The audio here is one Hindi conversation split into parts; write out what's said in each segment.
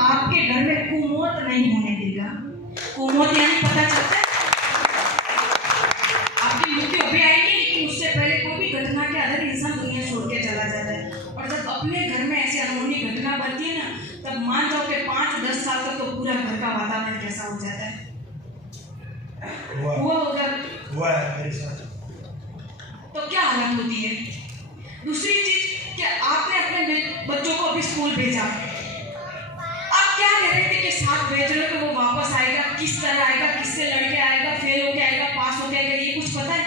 आपके घर में कुमौत नहीं होने देगा। कुमौत यानी पता चलता है आपकी मृत्यु अभी आएगी, लेकिन उससे पहले कोई भी घटना के आधार इंसान दुनिया छोड़ के चला जाता है। और जब अपने घर में ऐसी अनहोनी घटना बनती है ना, तब मान जाओ कि 5-10 साल तक तो पूरा घर का वातावरण कैसा हो जाता है। हुआ है मेरे साथ। तो क्या हालत होती है। दूसरी चीज कि आपने अपने बच्चों को अभी स्कूल भेजा, आप क्या कह रहे थे कि 7 भेज रहे हो कि वो वापस आएगा, किस तरह आएगा, किससे लड़के आएगा, फेल होके आएगा, पास होके आएगा, ये कुछ पता है।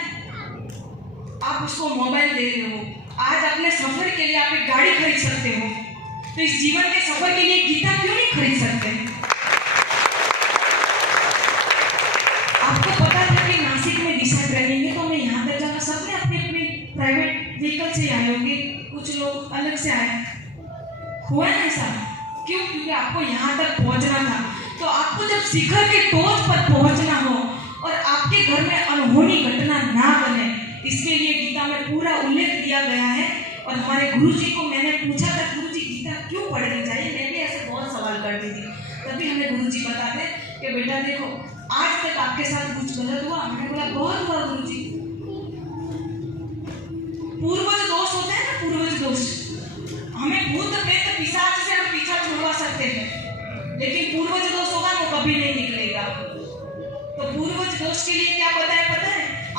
आप उसको मोबाइल दे रहे हो। आज अपने सफर के लिए आप एक गाड़ी खरीद सकते हो, तो इस जीवन के सफर के लिए गीता क्यों नहीं खरीद सकते। आपको पता था कि नासिक में दिशा ट्रेनिंग है, तो मैं यहाँ तक जाना, सबने अपने अपने प्राइवेट व्हीकल से आए होंगे, कुछ लोग अलग से आए। हुआ है ऐसा क्यों? क्योंकि आपको यहाँ तक पहुँचना था। तो आपको जब शिखर के टॉप पर पहुँचना हो और आपके घर में अनहोनी घटना ना बने, इसके लिए गीता में पूरा उल्लेख दिया गया है। और हमारे गुरुजी को मैंने पूछा था, गुरुजी गीता क्यों पढ़नी चाहिए, मैं भी ऐसे बहुत सवाल करती थी। तभी हमें गुरुजी बताते कि बेटा देखो, आज तक आपके साथ कुछ गलत हुआ। मैंने बोला बहुत हुआ गुरुजी। पूर्वज दोष होते हैं ना, पूर्वज दोष। हमें भूत प्रेत पिशाच से हम पीछा छुड़वा सकते हैं, लेकिन पूर्वज दोष होगा वो कभी नहीं निकलेगा। तो पूर्वज दोष के लिए क्या पता है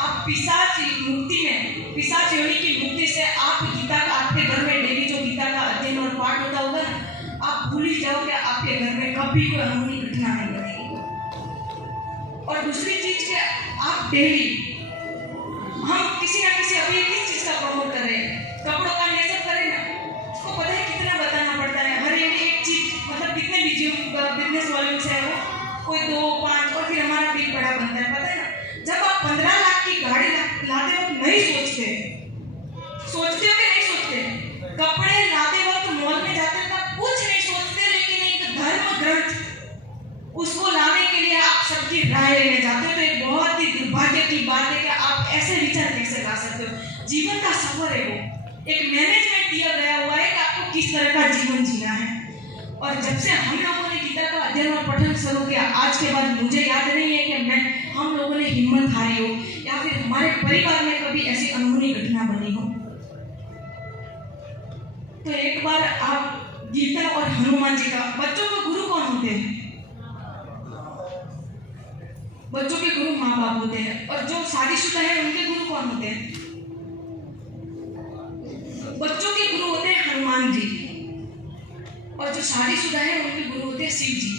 आप पिशाच मुक्ति में, पिशाच योनि की मुक्ति से आप गीता का आपके घर में डेली जो गीता का अध्ययन और पाठ होता होगा ना, आप भूल ही जाओगे, आपके घर में कभी कोई अनहोनी घटना नहीं बनेगी। और दूसरी चीज के आप डेली, हम किसी ना किसी अभी किस चीज का प्रमोट कर रहे हैं, कपड़ों का ये सब करें ना, उसको पता है कितना बताना पड़ता है। हर एक चीज मतलब कितने बिजनेस वॉल्यूम्स है वो, कोई 2-5 और फिर हमारा बिल बड़ा बनता है, पता है ना। जब आप 15 लाख की गाड़ी लाते वक्त नहीं सोचते हो कि नहीं सोचते, कपड़े लाते वक्त मॉल में जाते तब कुछ नहीं सोचते, लेकिन एक धर्म ग्रंथ उसको लाने के लिए आप सबकी राय लेने जाते हो। तो एक बहुत ही दुर्भाग्य की बात है कि आप ऐसे विचार कैसे ला सकते हो। जीवन का सफर है, वो एक मैनेजमेंट दिया गया हुआ है कि आपको किस तरह का जीवन जीना है। और जब से हम लोगों ने गीता का अध्ययन और पठन शुरू किया, आज के बाद मुझे याद नहीं है कि हम लोगों ने हिम्मत हारी हो या फिर हमारे परिवार में कभी ऐसी अनहोनी घटना बनी हो। तो एक बार आप गीता और हनुमान जी का, बच्चों के गुरु कौन होते हैं? बच्चों के गुरु माँ बाप होते हैं। और जो शादीशुदा है उनके गुरु कौन होते हैं? बच्चों के गुरु होते हैं हनुमान जी, और जो शादीशुदा है उनके गुरु होते हैं शिव जी।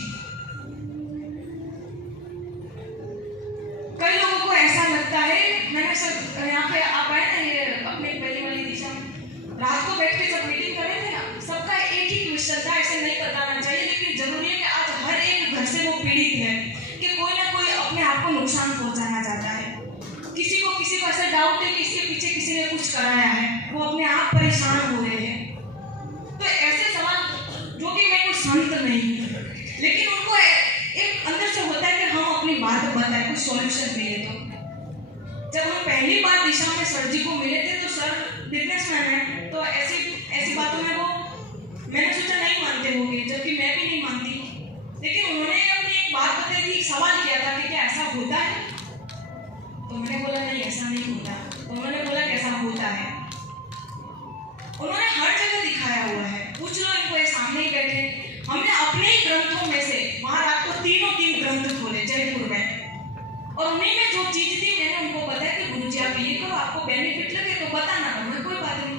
कई लोगों को ऐसा लगता है, मैंने सब यहाँ पे आप आए ना, ये अपने पहली वाली दिशा में रात को बैठ के सब मीटिंग कर रहे थे ना, सबका एक ही क्वेश्चन था, ऐसे नहीं बताना चाहिए, लेकिन जरूरी है कि आज हर एक घर से वो पीड़ित है कि कोई ना कोई अपने आप को नुकसान पहुंचाना चाहता है। किसी को ऐसा डाउट है कि इसके पीछे किसी ने कुछ कराया है, वो अपने आप परेशान हो रहे हैं। तो ऐसे सवाल, जो कि मैं कोई संत नहीं हूँ, लेकिन उनको एक अंदर से होता है कि हम अपनी बात बताएं, कुछ सॉल्यूशन मिले। तो जब हम पहली बार दिशा में सर जी को मिले थे, तो सर बिजनेसमैन है, तो ऐसी बातों में वो, मैंने सोचा नहीं मानते होंगे, जबकि मैं भी नहीं मानती, लेकिन उन्होंने अपनी एक बात बताई थी, सवाल किया था कि क्या ऐसा होता है। तो मैंने बोला नहीं ऐसा नहीं होता। तो उन्होंने बोला कैसा होता है। उन्होंने हर जगह दिखाया हुआ है, पूछ लो इनको, ये सामने ही बैठे। हमने अपने ही ग्रंथों में से वहां रात को 3 ग्रंथ खोले जयपुर में, और उन्हीं में जो चीज थी मैंने उनको बताया कि गुरुजी आप ये करो, आपको बेनिफिट लगे तो बताना, तो कोई बात नहीं।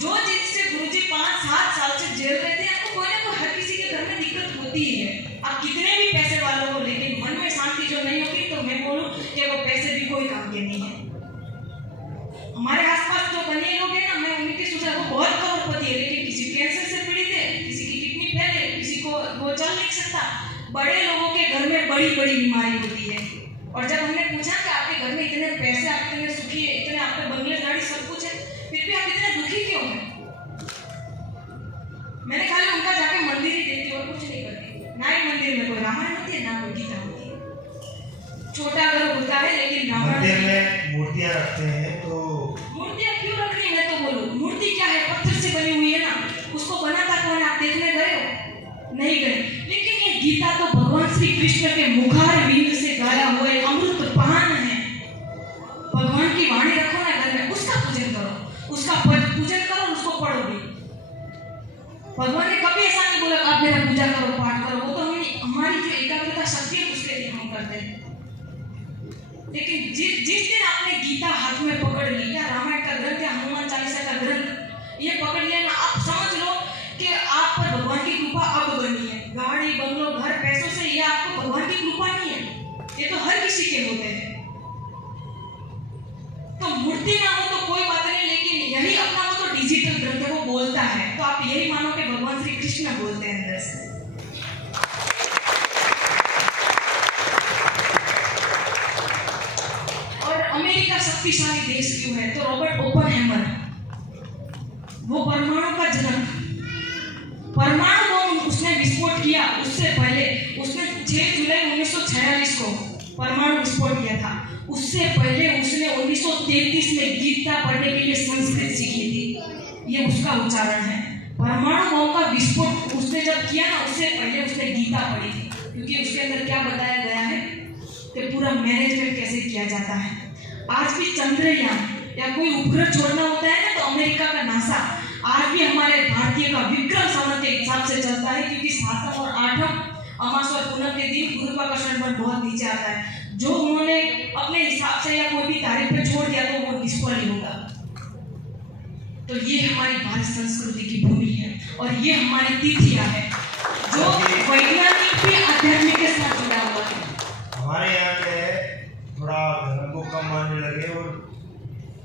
जो चीज से गुरुजी 5-7 साल से जेल रहे थे, आपको कोई ना कोई हर किसी के घर में दिक्कत होती ही है, आप कितने भी पैसे वालों हो, लेकिन मन में शांति जो नहीं होगी, तो मैं बोलूं कि वो पैसे भी कोई काम के नहीं है। हमारे आसपास जो बने लोग हैं ना, मैं उनकी सोचा वो बहुत करोड़पति है, लेकिन किसी कैंसर से पीड़ित है, किसी की किडनी फेल है, किसी को वो चल नहीं सकता। बड़े लोगों के घर में बड़ी बड़ी बीमारी होती है। और जब हमने पूछा कि आपके घर में इतने पैसे, आप इतने सुखी है, इतने आपके बंगले गाड़ी सब कुछ है, फिर भी आप इतने दुखी क्यों हैं? मैंने खाली उनका जाके मंदिर ही देखती और कुछ नहीं करती। ना ही मंदिर में कोई रामायण होती है, ना कोई गीता होती है। छोटा घर होता है, लेकिन मंदिर में मूर्तियां रखते हैं। तो मूर्तियां क्यों रख रही है? तो बोलो मूर्ति क्या है? पत्थर से बनी हुई है ना, उसको बनाता कौन? आप देखने गए हो? नहीं गए, लेकिन ये गीता तो भगवान श्री कृष्ण के मुखार विंद से गाया हुआ एक अमृत पान है। भगवान की वाणी रखो ना घर में, उसका पूजन करो, उसका पूजन करो, उसको पढ़ो भी। भगवान ने कभी ऐसा नहीं बोला आप मेरा पूजा करो, पाठ करो, वो तो हमारी जो एकाग्रता शक्ति है उसके लिए हम करते हैं। लेकिन जिस दिन आपने गीता हाथ में पकड़ ली, या रामायण का ग्रंथ या हनुमान चालीसा का ग्रंथ ये पकड़ लिया ना, आप समझ लो कि आप पर भगवान की कृपा अब बनी है। गाड़ी बंगलो घर पैसों से ये आपको भगवान की कृपा नहीं है, ये तो हर किसी के होते हैं। तो मूर्ति ना हो तो कोई बात नहीं, लेकिन यही अपना वो तो डिजिटल ग्रंथ है, वो बोलता है, तो आप यही मानो कि भगवान श्री कृष्ण बोलते हैं अंदर से। और अमेरिका शक्तिशाली देश क्यों है? तो रॉबर्ट ओपनहेमर, वो परमाणु का जनक, परमाणु बम उसने विस्फोट किया, उससे पहले उसने 6 जुलाई 1946 को परमाणु विस्फोट किया था। उससे पहले उसने 1933 में गीता पढ़ने के लिए संस्कृत सीखी थी, ये उसका उच्चारण है। परमाणु बम का विस्फोट उसने जब किया ना, उससे पहले उसने गीता पढ़ी थी, क्योंकि उसके अंदर क्या बताया गया है कि पूरा मैनेजमेंट कैसे किया जाता है। आज भी चंद्रयान या कोई उपग्रह छोड़ना होता है ना, तो अमेरिका का नासा आज भी हमारे भारतीय का विक्रम संवत के हिसाब से चलता है, क्योंकि 7 और 8 अमास और पूनम के दिन गुरुत्वाकर्षण बल बहुत नीचे आता है। जो उन्होंने अपने हिसाब से या कोई भी तारीख पे छोड़ दिया तो वो निष्फल ही होगा। तो ये हमारी भारत संस्कृति की भूमि है और ये हमारी तिथियां है, जो वैज्ञानिक भी आध्यात्मिक के साथ जुड़ा हुआ है। हमारे यहाँ क्या है, थोड़ा धर्म को कम मानने लगे और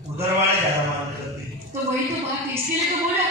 उधर वाले ज्यादा मानने लगे। तो वही तो बात है, इसके लिए तो बोला